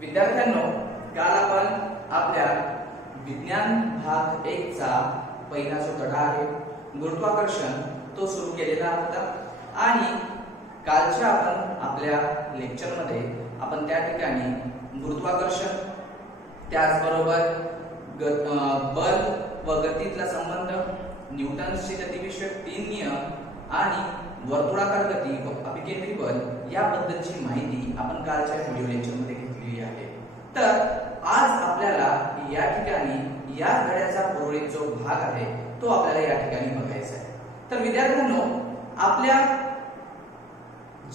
विद्यार्थ्यांनो, काल आपण आपल्या विज्ञान भाग 1 चा पहिला जो धडा आहे गुरुत्वाकर्षण तो सुरू केलेला होता आणि कालच्या आपण आपल्या लेक्चर मध्ये आपण त्या ठिकाणी गुरुत्वाकर्षण त्याचबरोबर बल व गतीतला संबंध, न्यूटनचे गतिविषयक 3 नियम आणि वर्तुळाकार गती व अभिकेंद्री बल याबद्दलची माहिती आपण कालच्या व्हिडिओ लेक्चर मध्ये घेतलेली आहे। तर आज आपल्याला या ठिकाणी या धड्याचा उर्वरित जो भाग आहे तो आपल्याला या ठिकाणी बघायचा आहे। तर विद्यार्थ्यांनो, आपल्या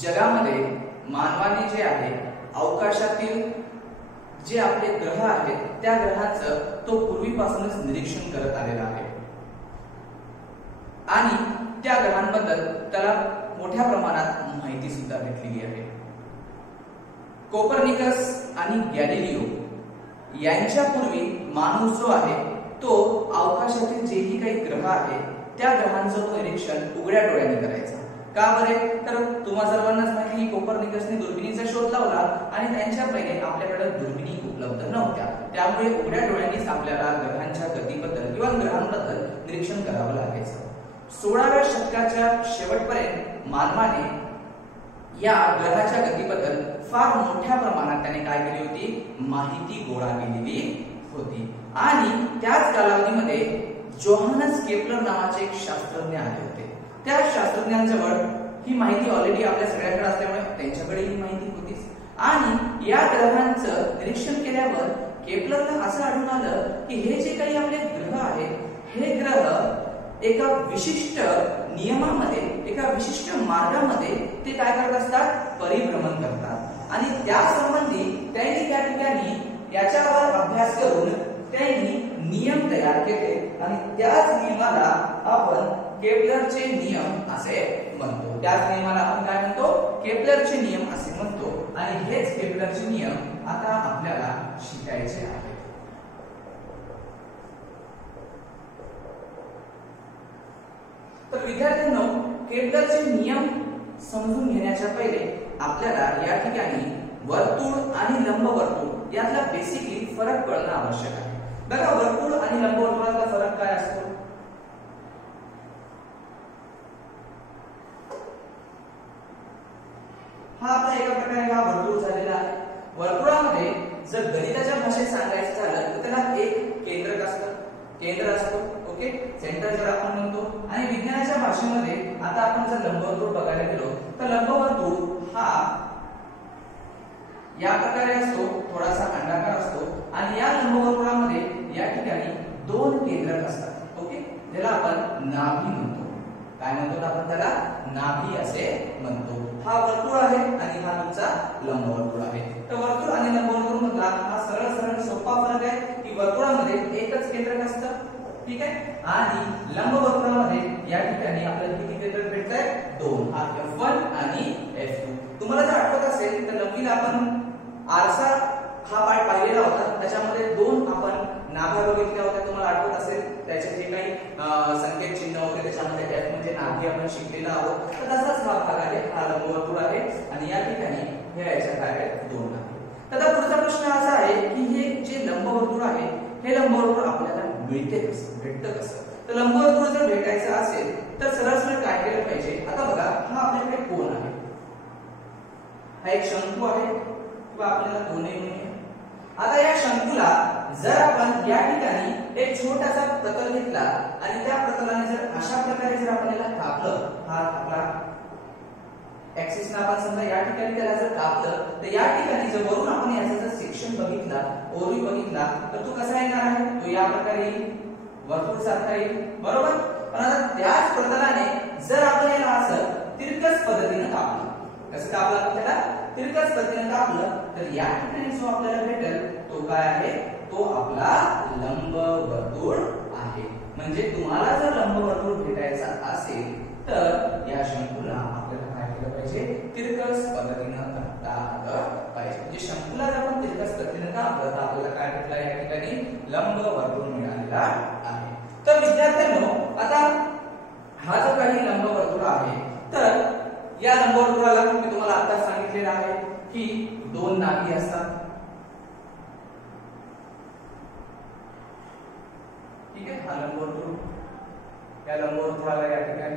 जगामध्ये मानवाने जे आहे अवकाशातील जे आपले ग्रह आहेत त्या ग्रहांचं तो पूर्वीपासूनच निरीक्षण करत आलेला आहे आणि त्या ग्रहांबद्दल त्याला मोठ्या प्रमाणात माहिती सुद्धा घेतलेली आहे। कोपर्निकस आणि गॅलिलिओ यांच्यापूर्वी माणूस जो आहे तो अवकाशातील जेही काही ग्रह आहेत त्या ग्रहांचं तो निरीक्षण उघड्या डोळ्यांनी करायचा। का बरे? तर तुम्हा सर्वांनाच माहिती की कोपर्निकसने दुर्बिणीचा शोध लावला आणि त्यांच्या पहिले आपल्याकडे दुर्बिणी उपलब्ध नव्हत्या, त्यामुळे उघड्या डोळ्यांनीच आपल्याला ग्रहांच्या गतीबद्दल किंवा ग्रहांबद्दल निरीक्षण करावं लागायचं। 16व्या शतकाच्या शेवटपर्यंत मानवाने या ग्रहाच्या गतीबद्दल फार मोठ्या प्रमाणात त्याने काय केली होती, माहिती गोळा केलेली होती आणि त्याच कालावधीमध्ये जोहानस केपलर नावाचे एक शास्त्रज्ञ आले होते। त्या शास्त्रज्ञांजवळ ही माहिती ऑलरेडी आपल्या सगळ्यांकडे असल्यामुळे त्यांच्याकडे ही माहिती होतीच आणि या ग्रहांचं निरीक्षण केल्यावर केपलरला असं आढळून आलं की हे जे काही आपले ग्रह आहेत हे ग्रह एका विशिष्ट नियमामध्ये, एका विशिष्ट मार्गामध्ये ते काय करत असतात, परिभ्रमण करतात आणि त्या संबंधी त्यांनी त्या ठिकाणी याच्यावर अभ्यास करून त्यांनी नियम तयार केले आणि त्याच नियमाला आपण केपलरचे नियम असे म्हणतो। त्याच नियमाला आपण काय म्हणतो, केपलरचे नियम असे म्हणतो आणि हेच केपलरचे नियम आता आपल्याला शिकायचे आहेत। तर विद्यार्थ्यांनो, केपलरचे नियम समजून घेण्याच्या पहिले आपल्याला या ठिकाणी वर्तुळ आणि लंबवर्तुळ यातला बेसिकली फरक कळणं आवश्यक आहे। बघा, वर्तुळ आणि लंबवर्तुळातला फरक काय असतो? हा आपला एका प्रकारे हा वर्तुळ झालेला आहे। वर्तुळामध्ये जर गणिताच्या भाषेत सांगायचं झालं तर त्याला एक केंद्र असतो, ओके, सेंटर जर आपण म्हणतो। आणि विज्ञानाच्या भाषेमध्ये आता आपण जर लंबवर्तुळ बघायला गेलो तर लंबवर्तुळ हा या प्रकारे असतो, थोडासा अंडाकार असतो आणि या लंबवर्तुळामध्ये या ठिकाणी 2 केंद्रक असतात, ओके, ज्याला आपण नाभी म्हणतो। काय म्हणतो आपण त्याला? नाभी असे म्हणतो। हा वर्तुळ आहे आणि हा तुमचा लंबवर्तुळ आहे। तर वर्तुळ आणि लंबवर्तुळ मधला हा सरळ सोपा फरक आहे की वर्तुळामध्ये एकच केंद्रक असतं, ठीक आहे, आणि लंबवर्तुळामध्ये या ठिकाणी आपल्याला किती केंद्रक भेटतात? 2, हा F1 आणि F2। तुम्हाला जर आठवत असेल तर लंबीला आपण आरसा हा पार्ट पाहिलेला होता, त्याच्यामध्ये 2 आपण नाभ्या बघितल्या होत्या, तुम्हाला आठवत असेल त्याचे जे काही संकेत चिन्ह होते त्याच्यामध्ये F म्हणजे नाभी आपण शिकलेला आहोत। तर तसाच हा भाग आहे, हा लंबवर्तुळ आहे आणि या ठिकाणी हे याच्या काय आहेत, 2 नाभी। आता पुढचा प्रश्न असा आहे की हे जे लंबवर्तुळ आहे हे लंबवर्तुळ आपल्याला मिळते कसं, भेटतं कसं? तर लंबवर्तुळ जर भेटायचं असेल तर सरळ काय केलं पाहिजे? आता बघा, हा आपल्याकडे कोन आहे, हा एक शंकू आहे किंवा आपल्याला कोनही म्हणूया। आता या शंकूला जर आपण या ठिकाणी एक छोटासा प्रतल घेतला आणि त्या प्रतलाने जर अशा प्रकारे जर आपण याला कापलं, हा आपला ऍक्सिस ना आपण समजा या ठिकाणी त्याला जर कापलं तर या ठिकाणी जर वरून आपण याचा जर सेक्शन बघितला, ओरिजिन बघितला तर तो कसा येणार आहे? तो या प्रकारे वर्तुळ सारखा येईल, बरोबर। पण आता त्याच प्रतलाने जर आपण याला असं तिरकस पद्धतीने कापलं, कसं कापलं आपण त्याला? तिरकस पद्धतीने कापलं तर या ठिकाणी जो आपल्याला भेटेल तो काय आहे? तो आपला लंबवर्तुळ आहे। म्हणजे तुम्हाला जर लंबवर्तुळ भेटायचा असेल तर या शंकूला आपल्याला काय केलं पाहिजे? तिरकस पद्धतीने कापता आलं पाहिजे। म्हणजे शंकूला जर आपण तिरकस पद्धतीने कापलं तर आपल्याला काय भेटलं? या ठिकाणी लंबवर्तुळ मिळालेला आहे। तर विद्यार्थ्यांनो, आता हा जो काही लंबवर्तुळ आहे तर या लंबवर्तुळाला मी तुम्हाला आता सांगितलेलं आहे की 2 नाभी असतात, ठीक आहे, हा लंबवर्तुळ, या लंबवर्तुळाला या ठिकाणी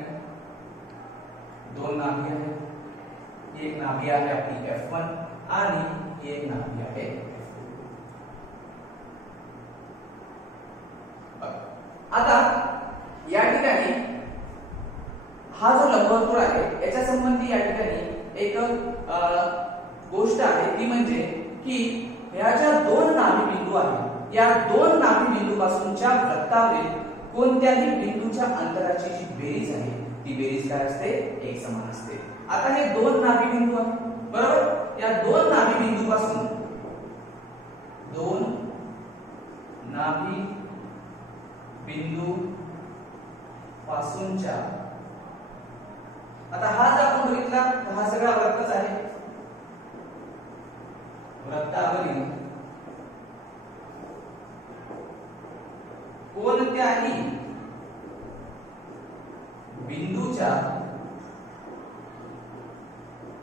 दोन नाभी आहेत, एक नाभी आहे आपली F1 आणि एक नाभी आहे F2. आता या ठिकाणी हा जो लंबवर्तुळ आहे याच्या संबंधी या ठिकाणी एक गोष्ट आहे ती म्हणजे की ह्या ज्या दोन नाभी बिंदू आहेत या दोन नाभी बिंदू पासूनच्या वृत्तावरील कोणत्याही बिंदूच्या अंतराची जी बेरीज आहे ती बेरीज काय असते, एक समान असते. आता हे दोन नाभी बिंदू आहेत बरोबर, या दोन नाभी बिंदू पासून दोन नाभी बिंदू पासूनच्या, आता हा जर आपण बघितला तर हा सगळा वृत्तच आहे, वृत्तावरील कोणत्याही बिंदूच्या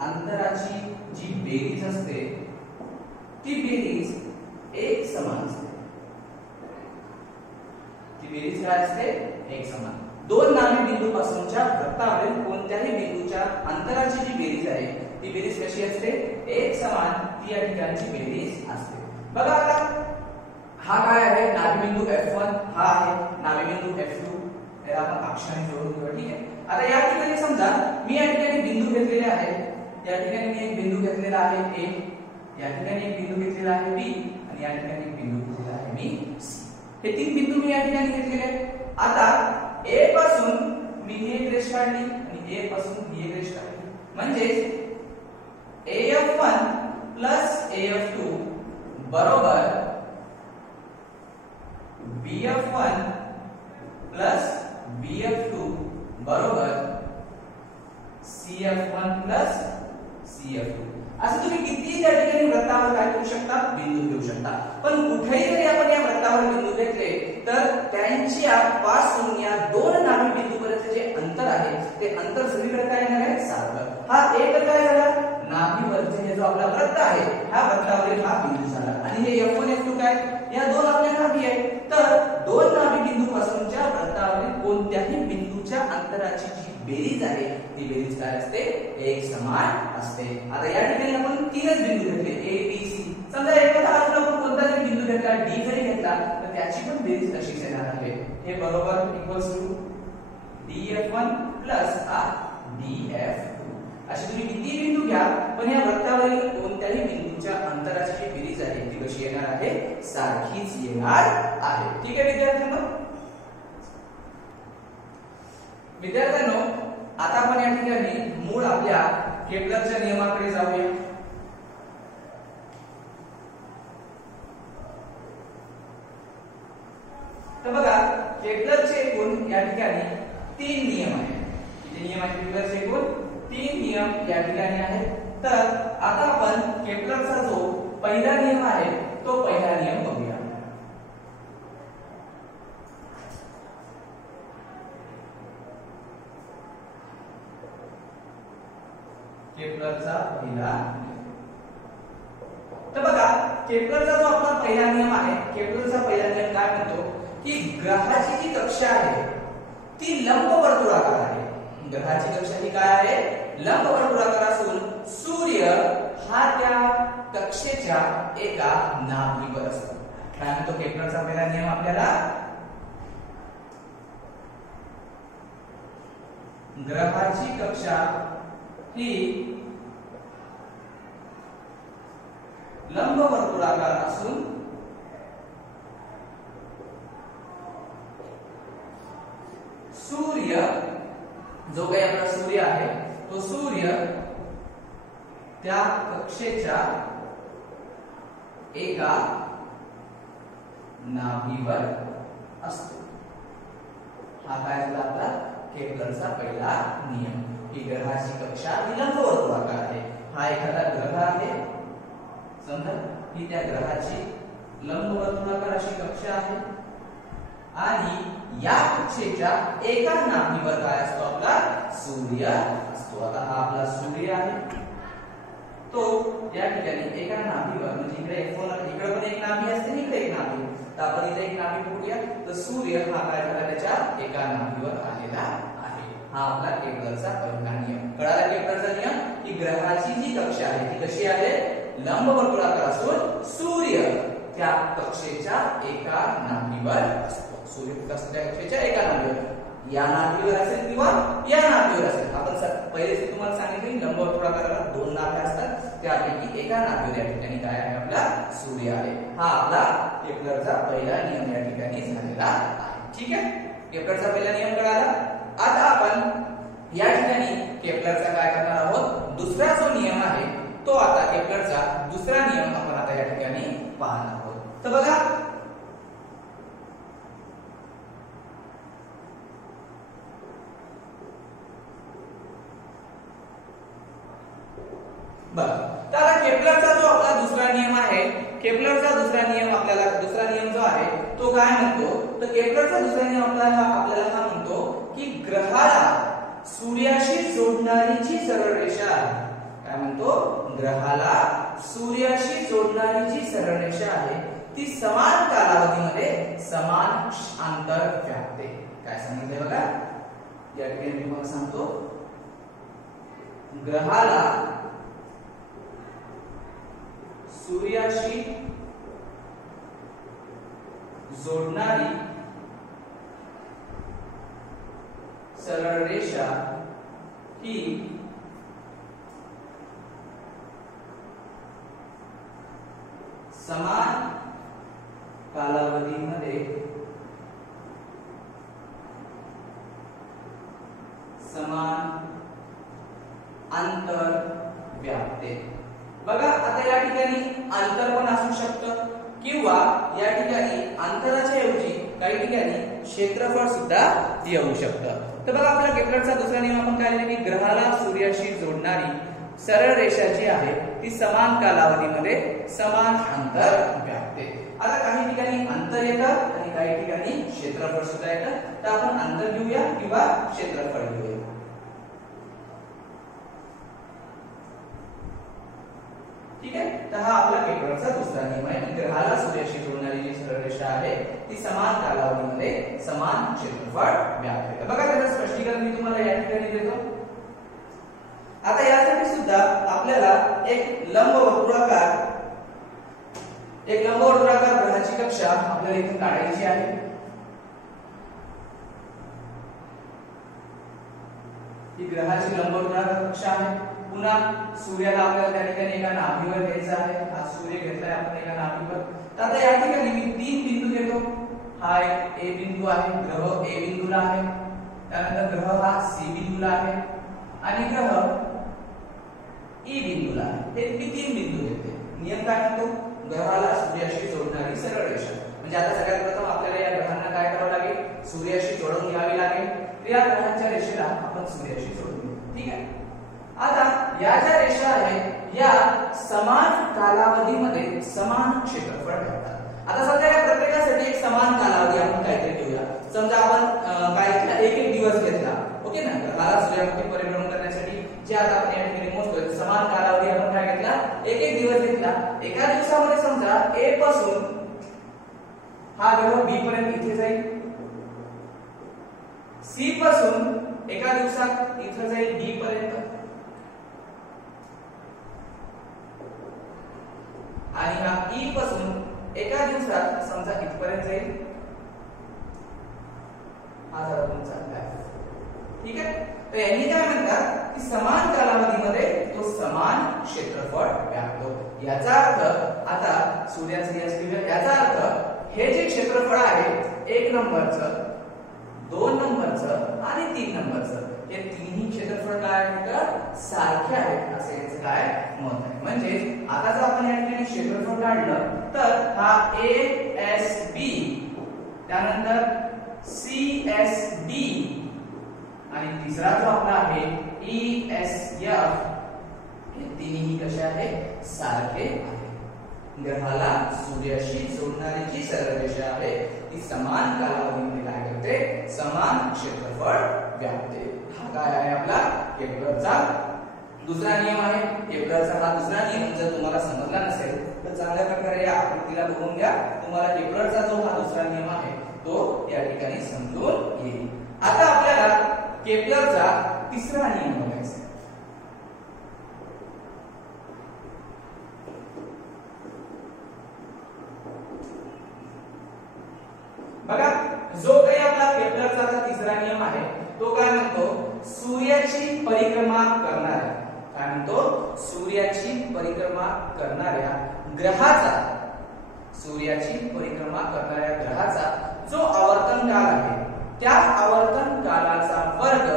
अंतराची जी बेरीज असते ती बेरीज एक समान असते. ती बेरीज काय असते, एक समान. दोन नाभी बिंदू पासूनच्या वृत्तावरील कोणत्याही बिंदूच्या अंतराची जी बेरीज आहे ती बेरीज कशी असते, एक समान. ती या ठिकाणची बेरीज असते. बघा आता हा काय आहे, नाभी बिंदू F1, हा आहे नाभी बिंदू F2, याला आपण अक्षराने जोडून घेऊ. ठीक आहे, आता या ठिकाणी समजा मी या ठिकाणी बिंदू घेतलेले आहेत, या ठिकाणी मी एक बिंदू घेतलेला आहे A, या ठिकाणी एक बिंदू घेतलेला आहे B आणि या ठिकाणी एक बिंदू घेतलेला आहे मी C. हे तीन बिंदू मी या ठिकाणी घेतलेले आहेत. आता A पासून मी ही एक रेष काढली आणि A पासून ही एक रेष काढली, म्हणजे AF1 प्लस AF2 बरोबर BF1 प्लस BF2 बरोबर CF1 प्लस CF2. असं तुम्ही किती त्या ठिकाणी वृत्तावर काय करू शकता, बिंदू घेऊ शकता. पण कुठेही जरी आपण या वृत्तावर बिंदू घेतले तर त्यांच्या पासून या दोन नाभी बिंदूपर्यंत जे अंतर आहे ते अंतर सगळीकडे काय येणार आहे, सारखं. हा एक काय झाला, नाभीवरचे हे जो आपला वृत्त आहे हा वृत्तावरील हा बिंदू झाला आणि हे F1 F2 काय, या दोन आपल्या नाभी आहेत. तर दोन नाभी बिंदू पासूनच्या वृत्तावरील कोणत्याही बिंदूच्या अंतराची जी बेरीज आहे ती बेरीज काय असते, एक समान असते. आता या ठिकाणी आपण तीनच बिंदू घेतले A B C. समजा एखादा अजून आपण कोणता जरी बिंदू घेतला, D जरी घेतला तर त्याची पण बेरीज तशीच येणार आहे. हे बरोबर equals to DF1 plus DF2. अशी तुम्ही किती बिंदू घ्या पण या वृत्तावरील कोणत्याही बिंदूच्या अंतराची जी बेरीज आहे ती कशी येणार आहे, सारखीच येणार आहे. ठीक आहे विद्यार्थ्यांनो. विद्यार्थ्यांनो आता आपण या ठिकाणी मूळ आपल्या केपलरच्या नियमाकडे जाऊया. तर बघा केपलरचे एकूण या ठिकाणी तीन नियम आहेत. किती नियम आहेत केपलरचे एकूण, तीन नियम या ठिकाणी आहेत. तर आता आपण केपलरचा जो पहिला नियम आहे तो पहिला नियम बघूया. केपलरचा पहिला नियम. तर बघा केपलरचा जो आपला पहिला नियम आहे, केपलरचा पहिला नियम काय म्हणतो की ग्रहाची जी कक्षा आहे ती लंबवर्तुळाकार आहे. ग्रहाची कक्षा ही काय आहे, लंबवर्तुळाकार असून सूर्य हा त्या कक्षेच्या एका नाभीवर असतो. काय म्हणतो केपलरचा पहिला नियम आपल्याला, ग्रहाची कक्षा ही लंबवर्तुळाकार असून सूर्य जो काही आपला सूर्य आहे तो सूर्य त्या कक्षेच्या एका नाभीवर असतो. हा काय झाला आपला केपलरचा पहिला नियम की ग्रहाची कक्षा ही लंबवर्तुळाकार आहे. हा एखादा ग्रह आहे समजा, ही त्या ग्रहाची लंबवर्तुळाकार अशी कक्षा आहे आणि या कक्षेच्या एका नाभीवर काय असतो आपला सूर्य असतो. आता हा आपला सूर्य आहे तो या ठिकाणी एका नाभीवर, म्हणजे इकडे F1 इकडे पण एक नाभी असते इकडे एक नाभी, तर आपण इथे एक नाभी बघूया. तर सूर्य हा काय झाला त्याच्या एका नाभीवर आलेला आहे. हा आपला केपलरचा पहिला नियम. कळाला केपलरचा नियम की ग्रहाची जी कक्षा आहे ती कशी आहे, लंबवर्तुळाकार असून सूर्य त्या कक्षेच्या एका नाभीवर असतो. सूर्य त्या कक्षेच्या एका नाभीवर, या नाभीवर असेल किंवा या नाभीवर असेल. आपण पहिलेच तुम्हाला सांगितले लंबवर्तुळाकाराला दोन नाभ्या असतात, त्यापैकी एका नाभीवर या ठिकाणी काय आहे, आपला सूर्य आहे. हा आपला केपलरचा पहिला नियम या ठिकाणी झालेला आहे. ठीक आहे, केपलरचा पहिला नियम कळाला. आता आपण या ठिकाणी केपलरचा काय करणार आहोत, दुसरा जो नियम आहे तो आता केपलरचा दुसरा नियम आपण आता या ठिकाणी पाहणार आहोत. तर बघा तर आता केपलरचा जो आपला दुसरा नियम आहे, केपलरचा दुसरा नियम आपल्याला दुसरा नियम जो आहे तो काय म्हणतो, तर केपलरचा दुसरा नियम आपल्याला काय म्हणतो की ग्रहाला सूर्याशी जोडणारी जी सरळ रेषा आहे, काय म्हणतो, ग्रहाला सूर्याशी जोडणारी जी सरळ रेषा आहे ती समान कालावधीमध्ये समान अंतर व्यापते. काय सांगितले बघा, या ठिकाणी मी तुम्हाला सांगतो, ग्रहाला सूर्याशी जोडणारी सरळ रेषा ही समान कालावधीमध्ये समान अंतर व्यापते. बघा आता या ठिकाणी अंतर पण असू शकतं किंवा या ठिकाणी अंतराच्या ऐवजी काही ठिकाणी क्षेत्रफळ सुद्धा येऊ शकतं. तर बघा आपला केपलरचा दुसरा नियम आपण काय लिहिले की ग्रहाला सूर्याशी जोडणारी सरळ रेषा जी आहे ती समान कालावधीमध्ये समान अंतर व्यापते. आता काही ठिकाणी अंतर येतं आणि काही ठिकाणी क्षेत्रफळ सुद्धा येतं. तर आपण अंतर घेऊया किंवा क्षेत्रफळ घेऊया. ठीक आहे, तर हा आपला केपलरचा दुसरा नियम आहे की ग्रहाला सूर्याशी जोडणारी जी सरळ रेषा आहे ती समान कालावधीमध्ये समान क्षेत्रफळ व्यापते. बघा त्याचं स्पष्टीकरण मी तुम्हाला या ठिकाणी देतो. आता यासाठी सुद्धा आपल्याला एक लंबवर्तुळाकार ग्रहाची कक्षा आपल्याला इथे काढायची आहे. ही ग्रहाची लंबवर्तुळाकार कक्षा आहे. पुन्हा सूर्याला आपल्याला त्या ठिकाणी एका नाभीवर घ्यायचा आहे. हा सूर्य घेतलाय आपण एका नाभीवर. तर आता या ठिकाणी मी तीन बिंदू घेतो. हा एक ए बिंदू आहे, ग्रह ए बिंदूला आहे, त्यानंतर ग्रह हा सी बिंदूला आहे आणि ग्रह ई बिंदूला आहे. हे मी तीन बिंदू घेते. नियम काय म्हणतो, ग्रहाला सूर्याशी जोडणारी सरळ रेषा. म्हणजे आता सगळ्यात प्रथम आपल्याला या ग्रहांना काय करावं लागेल, सूर्याशी जोडून घ्यावी लागेल. या ग्रहांच्या रेषेला आपण सूर्याशी जोडून घेऊ. ठीक आहे, आता या ज्या रेषा आहेत या समान कालावधीमध्ये समान क्षेत्रफळ ठेवतात. आता समजा या प्रत्येकासाठी एक समान कालावधी आपण काहीतरी ठेवूया. समजा आपण काय घेतला, एक दिवस घेतला. ओके ना, ग्रहाला सूर्याभोवती परिभ्रमण करण्यासाठी जे आता आपण या ठिकाणी मोजतोय समान कालावधी आपण काय घेतला, एक दिवस घेतला. एका दिवसामध्ये समजा ए पासून हा ग्रह बी पर्यंत इथे जाईल, सी पासून एका दिवसात इथे जाईल डी पर्यंत आणि हा ई पासून एका दिवसात समजा इथपर्यंत जाईल. हा जरा तुमचा आहे. ठीक आहे, तर यांनी काय म्हणतात की समान कालावधीमध्ये तो समान क्षेत्रफळ व्यापतो. याचा अर्थ आता सूर्याचे याचा अर्थ हे जे क्षेत्रफळ आहे 1 नंबरचं, 2 नंबरचं आणि 3 नंबरचं, हे तिन्ही क्षेत्रफळ काय आहेत, सारखे आहेत असे याचं काय मत आहे. म्हणजे आता जर आपण या ठिकाणी क्षेत्रफळ काढलं तर हा ASB, त्यानंतर CSD आणि तिसरा जो आपला आहे ESF, हे तिन्ही कसे आहेत, सारखे आहेत. ग्रहाला सूर्याशी जोडणारी जी सरळ रेषा आहे ती समान कालावधीमध्ये काय करते, समान क्षेत्रफळ व्यापते. हा काय आहे आपला केपलरचा दुसरा नियम आहे. केपलरचा हा दुसरा नियम जर तुम्हाला समजला नसेल तर चांगल्या प्रकारे या आकृती आकृतीला बघून घ्या, तुम्हाला केपलरचा जो हा दुसरा नियम आहे तो या ठिकाणी समजून येईल. आता आपल्याला केपलरचा तिसरा नियम बघायचा आहे. बघा, जो काही आपला केपलरचा तिसरा नियम आहे तो काय म्हणतो, सूर्याची परिक्रमा करणाऱ्या, काय म्हणतो, सूर्याची परिक्रमा करणाऱ्या ग्रहाचा, सूर्याची परिक्रमा करणाऱ्या ग्रहाचा जो आवर्तन काल आहे त्या आवर्तन कालाचा वर्ग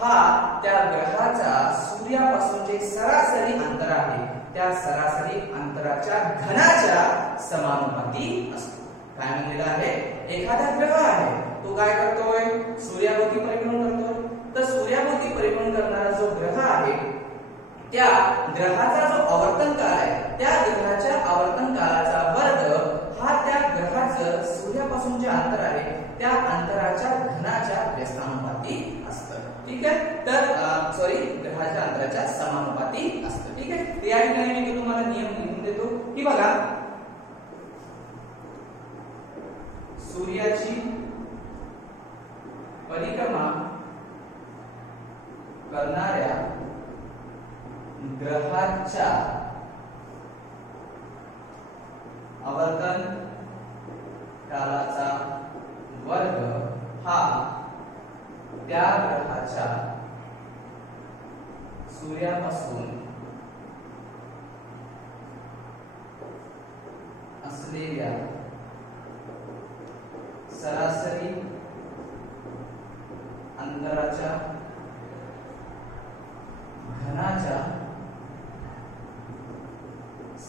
हा त्या ग्रहाचा सूर्यापासून जे सरासरी अंतर आहे त्या सरासरी अंतराच्या घनाच्या समानुपाती असतो. काय म्हणलेलं आहे, एखादा ग्रह आहे तो काय करतोय, सूर्याभोवती परिभ्रमण करतोय. तर सूर्याभोवती परिभ्रमण करणारा जो ग्रह आहे त्या ग्रहाचा जो आवर्तन काल आहे त्या ग्रहाच्या आवर्तन कालाचा वर्ग हा त्या ग्रहाचं सूर्यापासून जे अंतर आहे त्या अंतराच्या घनाच्या व्यस्तानुपाती असतं. ठीक आहे, तर सॉरी ग्रहाच्या अंतराच्या समानुपाती असतं. ठीक आहे, तर या ठिकाणी मी तुम्हाला नियम लिहून देतो की बघा, सूर्याची परिक्रमा करणाऱ्या ग्रहाच्या आवर्तन कालाचा वर्ग हा त्या ग्रहाच्या सूर्यापासून असलेल्या सरासरी अंतराच्या घनाच्या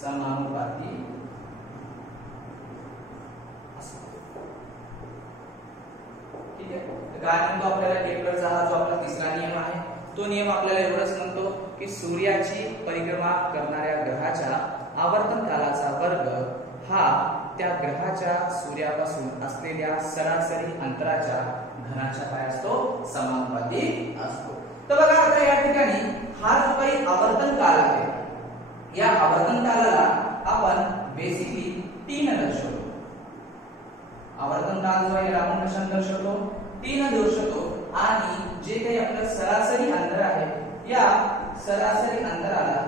समानुपाती असतो. ठीक आहे, काय म्हणतो आपल्याला केपलरचा हा जो आपला तिसरा नियम आहे तो नियम आपल्याला एवढंच म्हणतो की सूर्याची परिक्रमा करणाऱ्या ग्रहाच्या आवर्तन कालाचा वर्ग हा त्या ग्रहाच्या सूर्यापासून असलेल्या सरासरी अंतराच्या घनाच्या काय असतो, समानुपाती असतो. तर बघा, आता या ठिकाणी हा जो काही आवर्तन काल आहे या आवर्तन कालाला आपण बेसिकली टी ने दर्शवतो. आवर्तन काल जो आहे आपण कशाने दर्शवतो, टी ने दर्शवतो. आणि जे काही आपलं सरासरी अंतर आहे या सरासरी अंतराला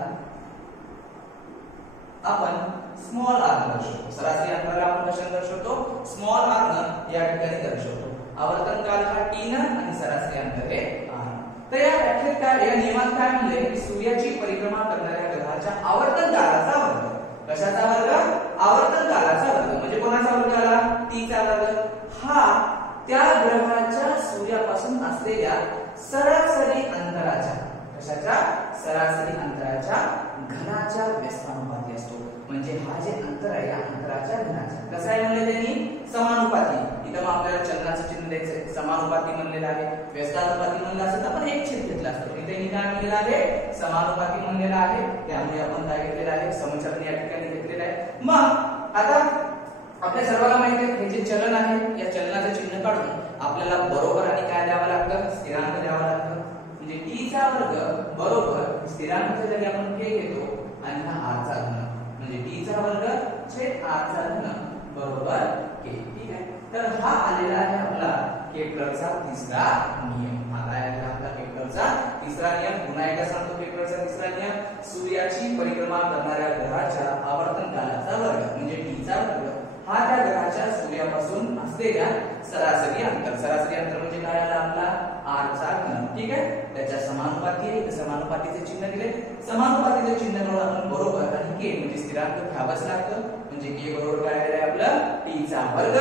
आपण स्मॉल r ने दर्शवतो. सरासरी अंतराला आपण कशाने दर्शवतो, स्मॉल r ने या ठिकाणी दर्शवतो. आवर्तन काल हा t ने आणि सरासरी अंतर हे r. तर या व्याख्येत काय, या नियमात काय म्हणले की सूर्याची परिक्रमा करणाऱ्या ग्रहाच्या आवर्तन कालाचा वर्ग, कशाचा वर्ग, आवर्तन कालाचा वर्ग, म्हणजे कोणाचा वर्ग आला, t चा वर्ग, हा त्या ग्रहाच्या सूर्यापासून असलेल्या सरासरी अंतराच्या, कशाच्या, सरासरी अंतराच्या घनाच्या व्यस्तानुपाती असतो. म्हणजे हा जे अंतर आहे या अंतराच्या घनाच्या, कसं आहे म्हणले त्यांनी, समानुपाती. इथं आपल्याला चलनाचं चिन्ह द्यायचं, समानुपाती म्हणलेलं आहे. व्यस्तानुपाती म्हणलं असतं तर आपण एक छेद घेतला असतो. इथे काय म्हणलेलं आहे, समानुपाती म्हणलेलं आहे. त्यामुळे आपण काय घेतलेलं आहे, समचलन या ठिकाणी घेतलेलं आहे. मग आता आपल्या सर्वांना माहिती आहे हे जे चलन आहे या चलनाचं चिन्ह काढून आपल्याला बरोबर आणि काय द्यावं लागतं, स्थिरांक द्यावा लागतं. म्हणजे t चा वर्ग बरोबर स्थिरांकाच्या जागी आपण k घेतो आणि हा r चा घन, म्हणजे t चा वर्ग छेद r चा घन बरोबर k. ठीक आहे, तर हा आलेला आहे आपला केपलरचा तिसरा नियम. आता आहे आपला केपलरचा तिसरा नियम. पुन्हा एकदा सांगतो, केपलरचा तिसरा नियम, सूर्याची परिक्रमा करणाऱ्या ग्रहाच्या आवर्तन कालाचा वर्ग म्हणजे t चा वर्ग हा त्या ग्रहाच्या सूर्यापासून असलेल्या सरासरी अंतर, सरासरी अंतर म्हणजे काय आला आपला r चा घन. ठीक आहे, त्याच्या समानुपाती आहे. समानुपातीचे चिन्ह दिले, समानुपातीचे चिन्ह करून आपण बरोबर आणि k म्हणजे स्थिरांक घ्यावाच लागतं. म्हणजे k बरोबर काय आलेलं आहे आपलं, t चा वर्ग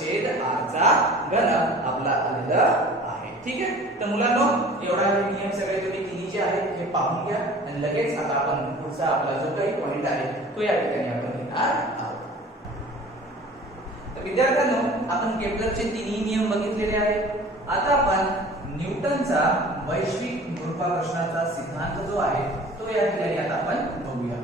छेद r चा घन आपला आलेला आहे. ठीक आहे, तर मुलांनो एवढा हे नियम सगळे तुम्ही तिन्ही जे आहेत हे पाहून घ्या आणि लगेच आता आपण पुढचा आपला जो काही पॉइंट आहे तो या ठिकाणी आपण घेणार आहोत. विद्यार्थ्यांनो आपण केपलरचे तिन्ही नियम बघितलेले आहेत. आता आपण न्यूटनचा वैश्विक गुरुत्वाकर्षणाचा सिद्धांत जो आहे तो या ठिकाणी आता आपण बघूया.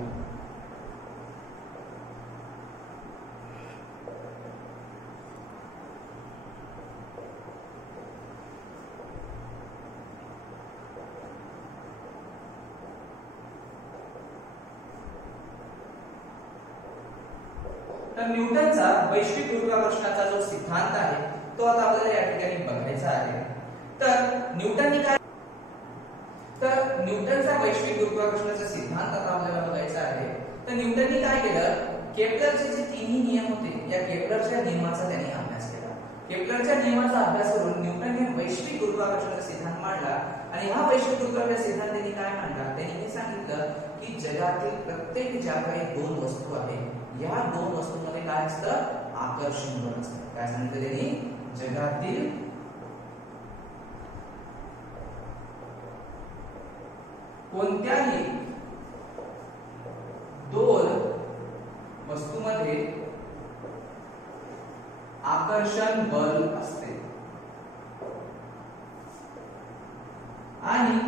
तर न्यूटनचा वैश्विक गुरुत्वाकर्षणाचा जो सिद्धांत आहे तो आता आपल्याला या ठिकाणी बघायचा आहे. तर न्यूटनचा वैश्विक गुरुत्वाकर्षणाचा सिद्धांत आता आपल्याला बघायचा आहे. तर न्यूटनने काय केलं, केपलरचे जे तिन्ही नियम होते या केपलरच्या नियमाचा त्यांनी अभ्यास केला. केपलरच्या नियमाचा अभ्यास करून न्यूटनने वैश्विक गुरुत्वाकर्षणाचा सिद्धांत मांडला. आणि हा वैश्विक गुरुत्वाकर्षण सिद्धांत त्यांनी काय मांडला, त्यांनी हे सांगितलं की जगातील प्रत्येक ज्या काही दोन वस्तू आहेत या दोन वस्तूंमध्ये काय असतं, आकर्षण बल असतं. काय सांगितलं त्यांनी, जगातील कोणत्याही दोन वस्तूमध्ये आकर्षण बल असते. आणि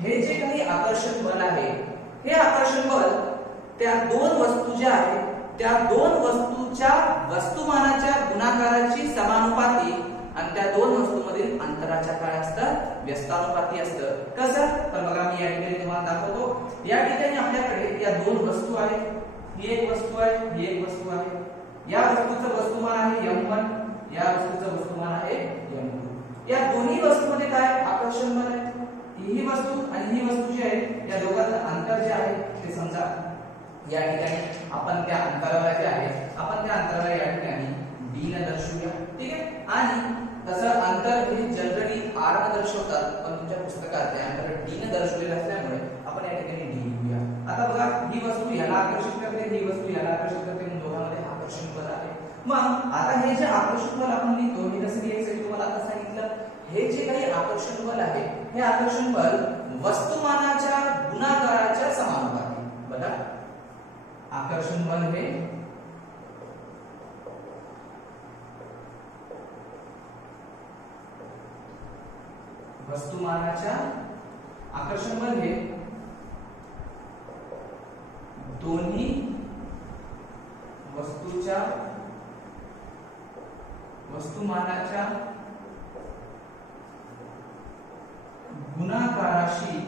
हे जे काही आकर्षण बल आहे हे आकर्षण बल त्या दोन वस्तू ज्या आहेत त्या दोन वस्तूच्या वस्तुमानाच्या गुणाकाराची समानुपाती आणि त्या दोन वस्तूंमधील अंतराच्या काय असतं, व्यस्तानुपाती असतं. कसं, तर बघा मी या ठिकाणी तुम्हाला दाखवतो. या ठिकाणी आपल्याकडे या दोन वस्तू आहेत. ही एक वस्तू आहे, ही एक वस्तू आहे. या वस्तूचं वस्तुमान आहे m1, या वस्तूचं वस्तुमान आहे m2. या दोन्ही वस्तूंमध्ये काय आकर्षण बल आहे. ही वस्तू आणि ही वस्तू जी आहे या दोघांचं अंतर जे आहे ते समजा या ठिकाणी आपण त्या अंतराला जे आहे आपण त्या अंतराला या ठिकाणी d ने दर्शवूया. ठीक आहे. आणि तसं अंतर हे जनरली r ने दर्शवतात, पण तुमच्या पुस्तकात ते अंतर d ने दर्शवलेलं असल्यामुळे आपण या ठिकाणी d लिहूया. आता बघा ही वस्तू याला आकर्षित करते, ही वस्तू याला आकर्षित करते, म्हणून दोघांमध्ये आकर्षण बल आहे. मग आता हे जे आकर्षण बल आपण लिहितो हे कसं लिहायचं तुम्हाला आता सांगितलं. हे जे काही आकर्षण बल आहे हे आकर्षण बल वस्तुमानाच्या गुणाकाराच्या समानुपाती. बघा आकर्षण बल हे वस्तुमानाच्या आकर्षण बल हे दोन्ही वस्तूच्या वस्तुमानाच्या गुणाकाराशी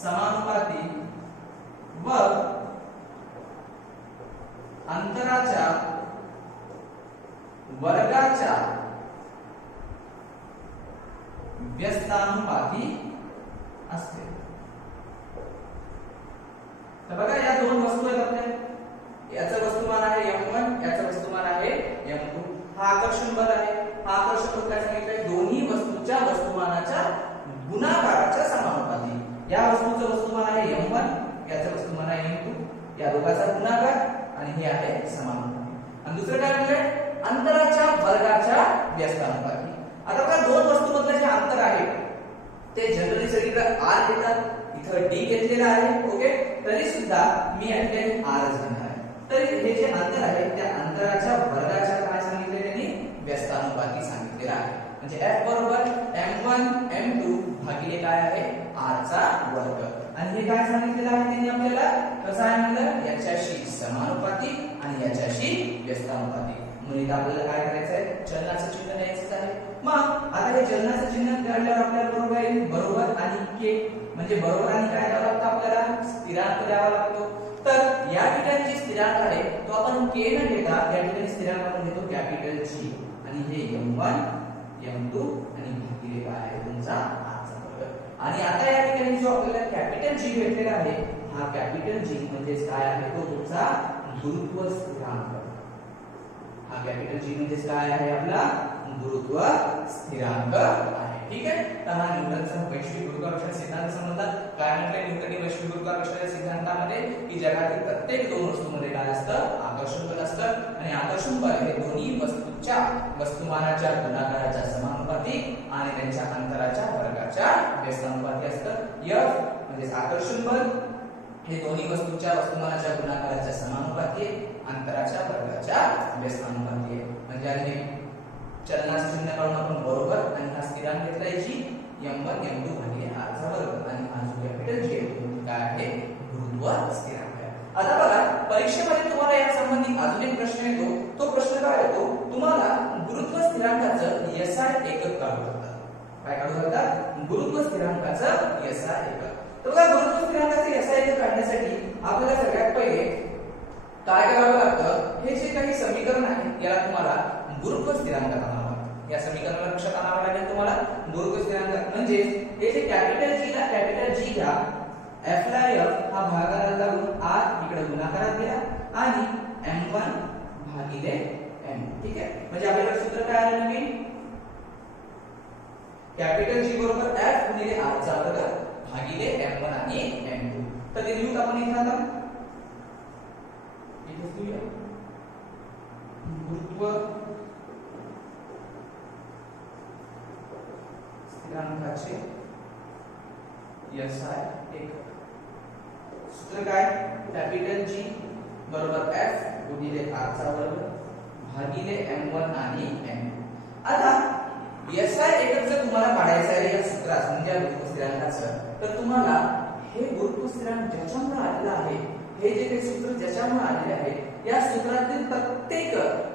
समानुपाती व अंतराच्या वर्गाच्या व्यस्तानुपाती असते. तर बघा या दोन वस्तू आहेत आपल्या, याचं वस्तुमान आहे m1, याचं वस्तुमान आहे m2. हा आकर्षण बल आहे. हा आकर्षण बल काय सांगितलंय, दोन्ही वस्तूच्या वस्तुमानाच्या गुणाकाराच्या समानुपाती. या वस्तूचं वस्तुमान आहे m1, याचं वस्तुमान आहे m2. या दोघांचा गुणाकार आणि हे आहे समानुपाती. आणि दुसरं काय म्हणलंय, अंतराच्या वर्गाच्या व्यस्तानुपाती. आता बघा दोन वस्तूंमधलं जे अंतर आहे ते जनरली सगळीकडे r घेतात, इथं d घेतलेला आहे. ओके, तरी सुद्धा मी या ठिकाणी r घेणार आहे. तरी हे जे अंतर आहे त्या अंतराच्या वर्गाच्या काय सांगितले त्यांनी, व्यस्तानुपाती सांगितलेला आहे. म्हणजे f बरोबर m1 m2 भागिले काय आहे r चा वर्ग. आणि हे काय सांगितलेलं आहे त्यांनी आपल्याला, कसं आहे म्हणलं, याच्याशी समानुपाती आणि याच्याशी व्यस्तानुपाती. म्हणजे आपल्याला काय करायचं आहे, चलनाचं चिन्ह द्यायचं आहे. मग आता हे चलनाचं चिन्ह काढल्यावर आपल्याला बरोबर येईल बरोबर आणि k, म्हणजे बरोबर आणि काय द्यावं लागतं आपल्याला, स्थिरांक द्यावा लागतो. तर या ठिकाणी जे स्थिरांक आहे तो आपण k न घेता या ठिकाणी स्थिरांक आपण घेतो कॅपिटल G. आणि हे m1 m2 आणि भागिले काय आहे तुमचा r चा वर्ग. आणि आता या ठिकाणी जो आपल्याला कॅपिटल G भेटलेला आहे हा कॅपिटल G म्हणजे काय आहे, तो तुमचा गुरुत्व स्थिरांक. हा कॅपिटल G म्हणजे काय आहे आपला गुरुत्व स्थिरांक आहे. ठीक आहे. तर हा न्यूटनचा वैश्विक गुरुत्वाकर्षण सिद्धांत समजला. काय म्हटले न्यूटनने वैश्विक गुरुत्वाकर्षणाच्या सिद्धांतामध्ये, की जगातील प्रत्येक दोन वस्तूंमध्ये काय असतं, आकर्षण बल असतं. आणि आकर्षण बल हे दोन्ही वस्तूच्या वस्तुमानाच्या गुणाकाराच्या समानुपाती आणि त्यांच्या अंतराच्या वर्गाच्या व्यस्तानुपाती असतं. F म्हणजे आकर्षण बल हे दोन्ही वस्तूच्या वस्तुमानाच्या गुणाकाराच्या समानुपाती आहे, अंतराच्या वर्गाच्या व्यस्तानुपाती आहे. म्हणजे चलनाचं चिन्ह काढून आपण बरोबर आणि हा स्थिरांक घेतलाय G m1 m2 भागिले r चा वर्ग. आणि हा जो कॅपिटल G आहे काय आहे, गुरुत्व स्थिरांक आहे. आता बघा परीक्षेमध्ये तुम्हाला या संबंधित अजून एक प्रश्न येतो. तो प्रश्न काय येतो, तुम्हाला गुरुत्व स्थिरांकाचं SI एकक काढू लागतात. काय काढू लागतात, गुरुत्व स्थिरांकाचं SI एकक. तर बघा गुरुत्व स्थिरांकाचं SI एकक काढण्यासाठी आपल्याला सगळ्यात काय करावं लागतं, हे जे काही समीकरण आहे याला तुम्हाला गुरुत्व स्थिरांक आणावं लागतं. या समीकरणाला लक्षात आणावं लागेल तुम्हाला गुरुत्व स्थिरांक. म्हणजे हे जे कॅपिटल जी ला कॅपिटल जी घ्या, एफ ला एफ हा भागाकारात लागून आर इकडे गुणाकारात गेला आणि m1 भागिले m. ठीक आहे, म्हणजे आपल्याला सूत्र काय आलं नवीन, कॅपिटल जी बरोबर f गुणिले r चा वर्ग भागिले m1 आणि m2. तर ते लिहून आपण इथे आता इथे लिहूया गुरुत्व स्थिरांकाचे SI एक सूत्र काय, कॅपिटल G बरोबर F गुणिले R चा वर्ग भागिले m1 आणि m2. आता SI एकक जर तुम्हाला काढायचं आहे या सूत्रात म्हणजे गुरुत्व स्थिरांकाचं, तर तुम्हाला हे गुरुत्व स्थिरांक ज्याच्यामुळे आलेलं आहे, हे जे काही सूत्र ज्याच्यामुळे आलेले आहे, या सूत्रातील प्रत्येक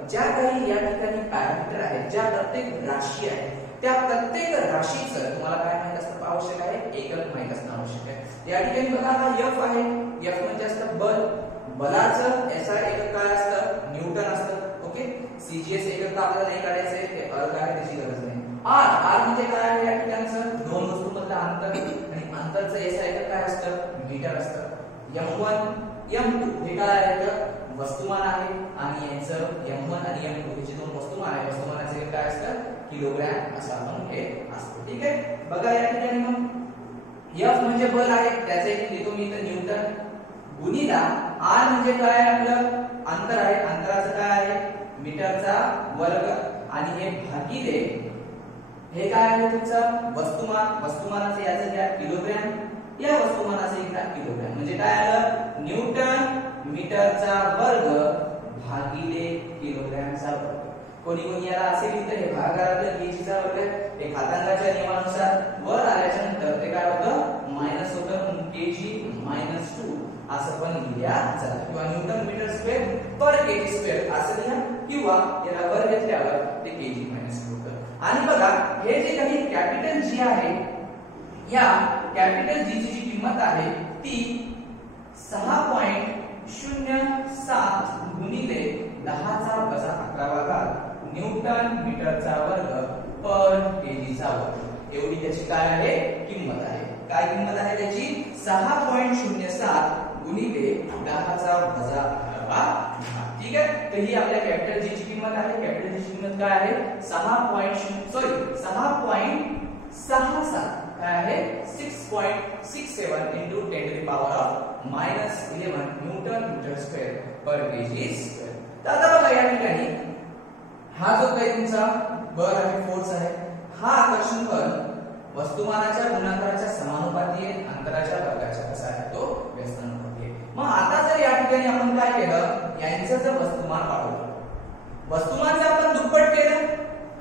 ज्या काही या ठिकाणी पॅरामीटर आहेत, ज्या प्रत्येक राशी आहेत, त्या प्रत्येक राशीचं तुम्हाला काय माहित असणं आवश्यक आहे, एकक माहित असणं आवश्यक आहे. या ठिकाणी बघा हा F आहे, F म्हणजे असतं बल, बलाचं SI एकक काय असतं, न्यूटन असतं. ओके, CGS एकक आपल्याला नाही काढायचं आहे, ते अर्क आहे, त्याची गरज नाही. R म्हणजे काय आहे, या ठिकाणचं दोन वस्तूंमधलं अंतर आणि अंतरचं SI एकक काय असतं, मीटर असतं. M1 M2 हे काय आहे, वस्तुमान आहे आणि यांचं m1 आणि m2 हे जे दोन वस्तुमान आहे, वस्तुमानाचे एकक काय असतं, किलोग्रॅम असं आपण हे असतं. ठीक आहे, बघा या ठिकाणी मग F म्हणजे बल आहे, त्याचे एक लिहितो मी इथे न्यूटन, गुणिला R म्हणजे काय आपलं अंतर आहे, अंतराचं काय आहे, मीटरचा वर्ग आणि हे भागिले हे काय आहे तुमचं वस्तुमान, वस्तुमानाचं याचं घ्या किलोग्रॅम, या वस्तुमानाचं घ्या किलोग्रॅम. म्हणजे काय आलं, न्यूटन मीटरचा वर्ग भागिले किलोग्रॅमचा वर्ग. कोणी कोणी याला असे लिहितं, हे भागाकारातलं केजीचा वर्ग, हे घातांकाच्या नियमानुसार वर आल्याच्या नंतर ते काय होतं, मायनस होतं, केजी -2 असं पण लिहिल्या जातं, किंवा न्यूटन मीटर स्क्वेअर पर केजी स्क्वेअर असं लिहा, किंवा याला वर घेतल्यावर ते केजी -2 होतं. आणि बघा हे जे काही कॅपिटल जी आहे, या कॅपिटल जी ची जी किंमत आहे ती 6.07 गुणिले 10⁻11 न्यूटन मीटरचा वर्ग पर केजीचा वर्ग एवढी त्याची काय आहे किंमत आहे. काय किंमत आहे त्याची, 6.07 गुणिले 10⁻11. ठीक आहे, तर ही आपल्या कॅपिटल जी ची किंमत आहे. कॅपिटल जी ची किंमत काय आहे, 6.67 काय आहे, 6.67 into 10⁻11 न्यूटन मीटर स्क्वेअर पर केजी स्क्वेअर. तर आता बघा या ठिकाणी हा जो काही तुमचा बल आहे, फोर्स आहे, हा आकर्षण बल वस्तुमानाच्या गुणाकाराच्या समानुपाती आहे, अंतराच्या वर्गाच्या कसा आहे तो व्यस्तानुपाती आहे. मग आता जर या ठिकाणी आपण काय केलं, यांचं जर वस्तुमान वाढवलं, वस्तुमान जर आपण दुप्पट केलं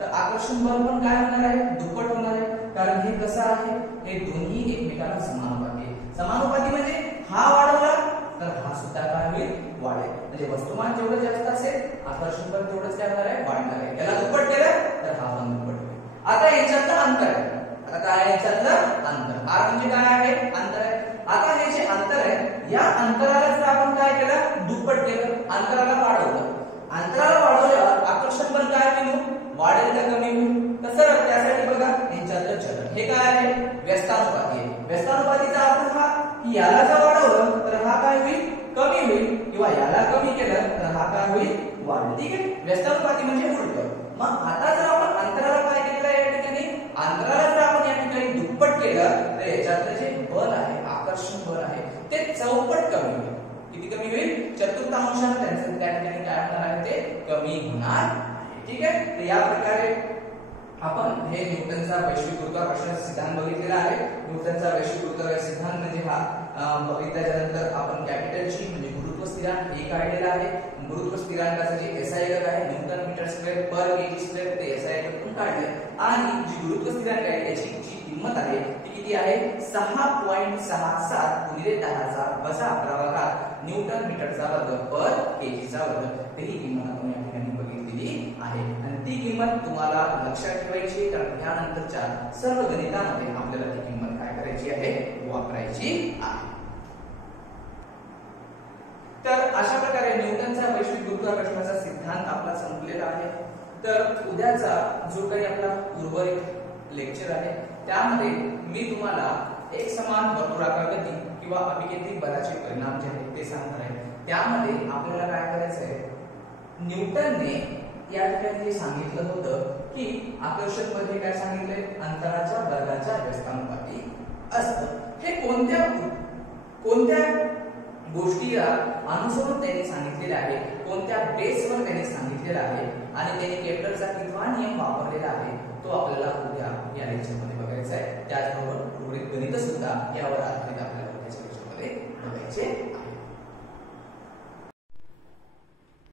तर आकर्षण बल पण काय होणार आहे, दुप्पट होणार आहे. कारण हे कसं आहे, हे दोन्ही एकमेकांना समानुपाती आहे. समानुपाती म्हणजे हा वाढवला तर हा सुद्धा काय होईल, वाढेल. म्हणजे वस्तुमान जेवढं जास्त असेल आकर्षण बल तेवढंच काय होणार आहे, वाढणार आहे. याला दुप्पट केलं तर हा पण दुप्पट होईल. आता याच्यातलं अंतर आहे, आता काय याच्यातलं अंतर, r म्हणजे काय आहे, अंतर आहे. आता हे जे अंतर आहे, या अंतराला जर आपण काय केलं, दुप्पट केलं, अंतराला वाढवलं, अंतराला वाढवल्यावर आकर्षण बल काय होईल, वाढेल का कमी होईल. तर त्यासाठी बघा यांच्यातलं चलन हे काय आहे, व्यस्तानुपाती आहे. व्यस्तानुपातीचा अर्थ हा की याला जर वाढवलं तर हा काय होईल, कमी होईल, किंवा याला कमी केलं तर हा काय होईल, वाढेल. ठीक आहे, व्यस्तानुपाती म्हणजे उलट. मग आता जर आपण अंतराला काय केलं, या ठिकाणी अंतराला जर आपण या ठिकाणी दुप्पट केलं तर याच्यातलं जे बल आहे, आकर्षण बल आहे, ते चौपट कमी होईल. किती कमी होईल, चतुर्थांशाने त्यांचं त्या ठिकाणी काय होणार आहे, ते कमी होणार आहे. ठीक आहे, तर या प्रकारे आपण हे न्यूटनचा वैश्विक गुरुत्वाकर्षणाचा सिद्धांत बघितलेला आहे. न्यूटनचा वैश्विक गुरुत्वाकर्षण सिद्धांत म्हणजे हा बघितल्याच्या नंतर आपण कॅपिटल जी म्हणजे गुरुत्व स्थिरांक हे काढलेला आहे. गुरुत्व स्थिरांकाचं जे SI एकक आहे न्यूटन मीटर स्क्वेअर पर केजी स्क्वेअर, ते SI एकक पण काढले. आणि जी गुरुत्व स्थिरांक आहे त्याची जी किंमत आहे ती किती आहे, 6.67 गुणिले 10⁻11 न्यूटन मीटरचा वर्ग पर केजीचा वर्ग. ही किंमत आपण या ठिकाणी बघितलेली आहे आणि ती किंमत तुम्हाला लक्षात ठेवायची, कारण त्यानंतरच्या सर्व गणितामध्ये आपल्याला ती किंमत काय करायची आहे, वापरायची आहे. तर अशा प्रकारे न्यूटन गुरुत्वाकर्षणाचा सिद्धांत आपला संपलेला आहे. तर उद्याचा जो काही आपला उर्वरित लेक्चर आहे त्यामध्ये मी तुम्हाला एकसमान वर्तुळाकार गती किंवा अभिकेंद्रित बलाचे परिणाम जे आहेत ते सांगणार आहे. त्यामध्ये आपल्याला काय करायचं आहे, न्यूटनने या ठिकाणी जे सांगितलं होतं की आकर्षण मध्ये काय सांगितलंय, अंतराच्या वर्गाच्या व्यस्तानुपाती असतं. हे कोणत्या गोष्टीला अनुसरून त्यांनी सांगितलेले आहे, कोणत्या बेसवर त्यांनी सांगितलेलं आहे आणि त्यांनी केप्लरचा कितवा नियम वापरलेला आहे तो आपल्याला उद्या या लेक्चरमध्ये बघायचा आहे. त्याचबरोबर उर्वरित गणित सुद्धा यावर आधारित आपल्याला उद्याच्या लेक्चरमध्ये बघायचे